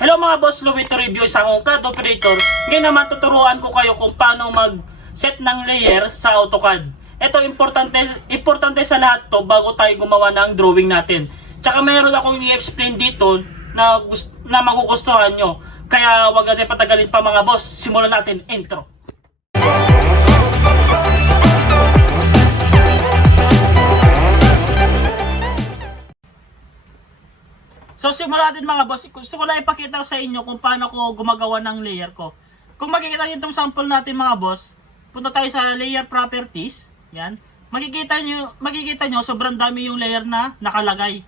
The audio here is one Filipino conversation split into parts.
Hello mga boss, Louie to review isang CAD operator. Ngayon naman tuturuan ko kayo kung paano mag-set ng layer sa AutoCAD. Ito importante importante sa lahat to bago tayo gumawa ng drawing natin. Tsaka mayroon akong i-explain dito na na magugustuhan nyo. Kaya wag natin patagalin pa mga boss. Simulan natin intro. So simulan natin mga boss. Gusto ko lang ipakita sa inyo kung paano ko gumagawa ng layer ko. Kung makikita niyo itong sample natin mga boss, punta tayo sa layer properties. Yan. Makikita niyo, makikita niyo sobrang dami yung layer na nakalagay.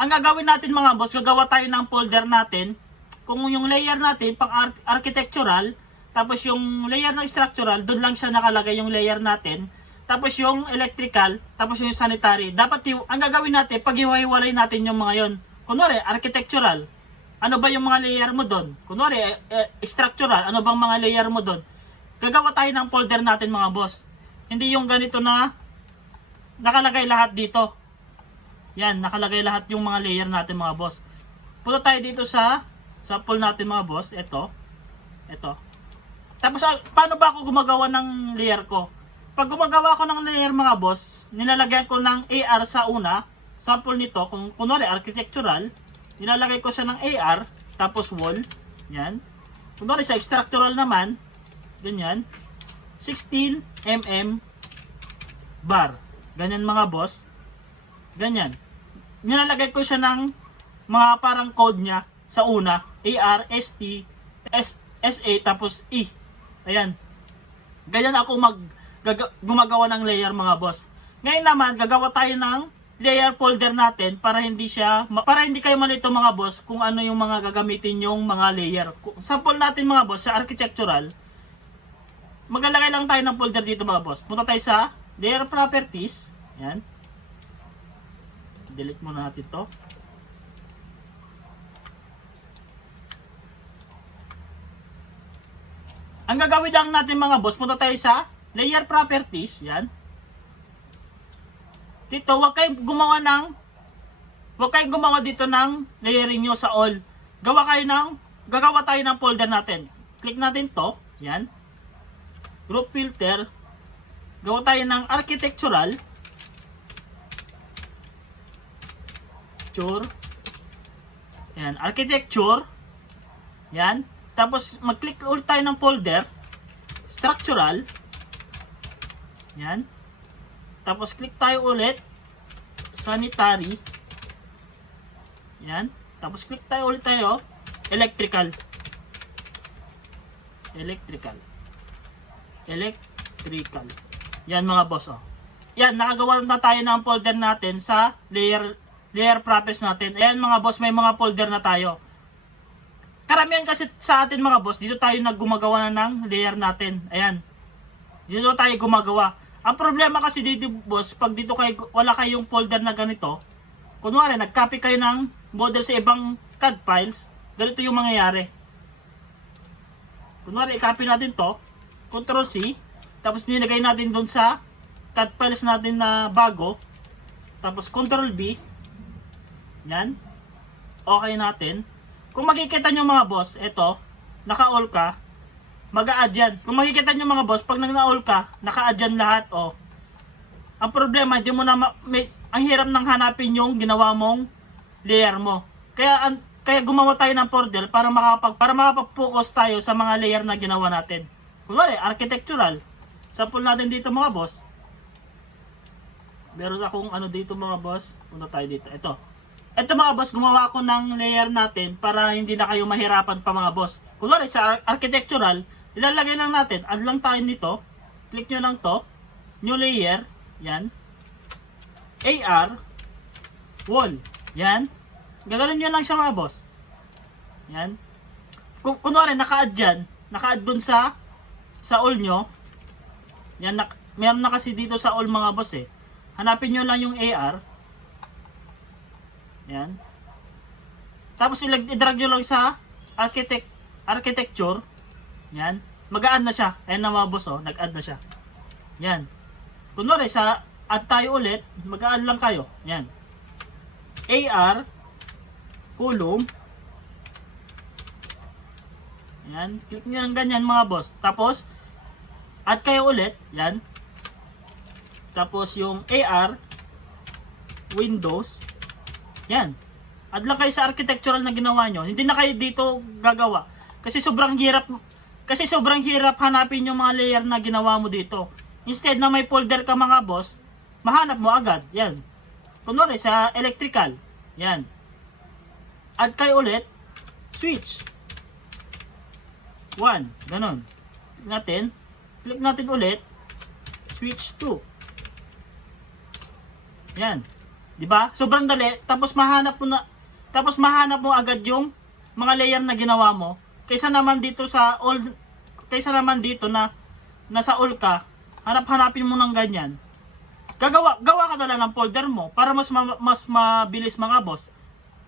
Ang gagawin natin mga boss, gagawa tayo ng folder natin. Kung yung layer natin pang ar- architectural, tapos yung layer ng structural, doon lang siya nakalagay yung layer natin. Tapos yung electrical, tapos yung sanitary. Dapat yung, ang gagawin natin, paghiwa-hiwalay natin yung mga yon. Kunwari, architectural. Ano ba yung mga layer mo doon? Kunwari, eh, eh, structural. Ano bang mga layer mo doon? Gagawa tayo ng folder natin mga boss. Hindi yung ganito na nakalagay lahat dito. Yan, nakalagay lahat yung mga layer natin mga boss. Punta tayo dito sa sample natin mga boss. Ito. Ito. Tapos ah, paano ba ako gumagawa ng layer ko? Pag gumagawa ako ng layer mga boss, nilalagyan ko ng AR sa una. Sample nito, kung kunwari architectural, nilalagay ko siya ng AR, tapos wall. Yan. Kunwari sa structural naman, ganyan. 16 mm bar. Ganyan mga boss. Ganyan. Nilalagay ko siya ng mga parang code niya sa una. AR, ST, S, SA, tapos E. Ayan. Ganyan ako mag gumagawa ng layer mga boss. Ngayon naman, gagawa tayo ng layer folder natin para hindi siya para hindi kayo malito mga boss kung ano yung mga gagamitin yung mga layer. Sample natin mga boss sa architectural, maglalagay lang tayo ng folder dito mga boss. Punta tayo sa layer properties. Yan. Delete muna natin to. Ang gagawin lang natin mga boss, punta tayo sa layer properties. Yan. Dito, huwag kayong gumawa ng huwag kayong gumawa dito ng layering nyo sa all. Gawa kayo ng gagawa tayo ng folder natin. Click natin to. Yan. Group filter. Gawa tayo ng architectural. Architecture. Yan, architecture. Yan. Tapos mag-click ulit tayo ng folder. Structural. Yan. Tapos click tayo ulit. Sanitary. Yan. Tapos click tayo ulit tayo. Electrical. Electrical. Electrical. Yan mga boss oh. Yan, nakagawa na tayo ng folder natin sa layer layer properties natin. Ayan mga boss, may mga folder na tayo. Karamihan kasi sa atin mga boss, dito tayo naggumagawa na ng layer natin. Ayan. Dito tayo gumagawa. Ang problema kasi dito boss, pag dito kayo, wala kayong folder na ganito, kunwari nag-copy kayo ng model sa ibang CAD files, ganito yung mangyayari. Kunwari, i-copy natin to, Ctrl C, tapos nilagay natin doon sa CAD files natin na bago, tapos Ctrl B, yan, okay natin. Kung makikita nyo mga boss, ito, naka-all ka, mag-a-add yan. Kung makikita nyo mga boss, pag nag-na-all ka, naka-add yan lahat, oh. Ang problema, hindi mo na, ma- may, ang hirap nang hanapin yung ginawa mong layer mo. Kaya, an, kaya gumawa tayo ng folder para makapag, para makapag-focus tayo sa mga layer na ginawa natin. Kunwari, architectural. Sample natin dito mga boss. Meron akong ano dito mga boss. Punta tayo dito. Ito. Ito mga boss, gumawa ako ng layer natin para hindi na kayo mahirapan pa mga boss. Kunwari sa ar- architectural, ilalagay lang natin, add lang tayo nito. Click nyo lang to. New layer. Yan. AR. Wall. Yan. Gaganon nyo lang siya mga boss. Yan. Kung kunwari naka-add dyan, naka-add dun sa sa all nyo. Yan, nak meron na kasi dito sa all mga boss eh. Hanapin nyo lang yung AR. Yan. Tapos ilag i-drag nyo lang sa architect architecture. Yan. Mag-add na siya. Ayan na mga boss oh, nag-add na siya. Yan. Kunwari sa add tayo ulit, mag-add lang kayo. Yan. AR column Yan, click nyo ng ganyan mga boss. Tapos, add kayo ulit. Yan. Tapos yung AR, Windows. Yan. Add lang kayo sa architectural na ginawa nyo. Hindi na kayo dito gagawa. Kasi sobrang hirap kasi sobrang hirap hanapin yung mga layer na ginawa mo dito. Instead na may folder ka mga boss, mahanap mo agad. Yan. Kunwari sa electrical. Yan. Add kayo ulit. Switch. 1. Ganon. Click natin. Click natin ulit. Switch 2. Yan. 'Di ba? Sobrang dali. Tapos mahanap mo na tapos mahanap mo agad yung mga layer na ginawa mo. Kaysa naman dito sa old kaysa naman dito na nasa all ka, hanap-hanapin mo ng ganyan. Gagawa gawa ka na ng folder mo para mas ma- mas mabilis mga boss.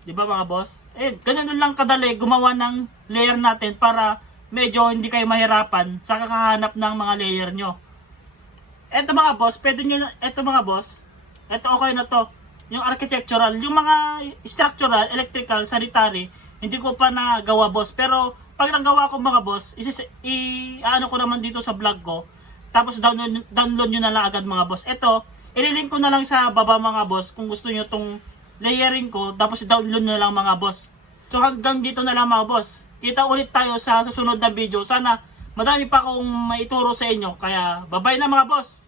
'Di ba mga boss? Eh, ganun lang kadali gumawa ng layer natin para medyo hindi kayo mahirapan sa kakahanap ng mga layer nyo. Eto mga boss, pwede nyo eto mga boss, eto okay na to. Yung architectural, yung mga structural, electrical, sanitary, hindi ko pa nagawa boss. Pero pag nagawa ko mga boss, isis, i, ano ko naman dito sa vlog ko, tapos download, download nyo na lang agad mga boss. Eto, ililink ko na lang sa baba mga boss kung gusto nyo tong layering ko, tapos download nyo na lang mga boss. So hanggang dito na lang mga boss. Kita ulit tayo sa susunod na video. Sana madami pa akong maituro sa inyo. Kaya bye-bye na mga boss.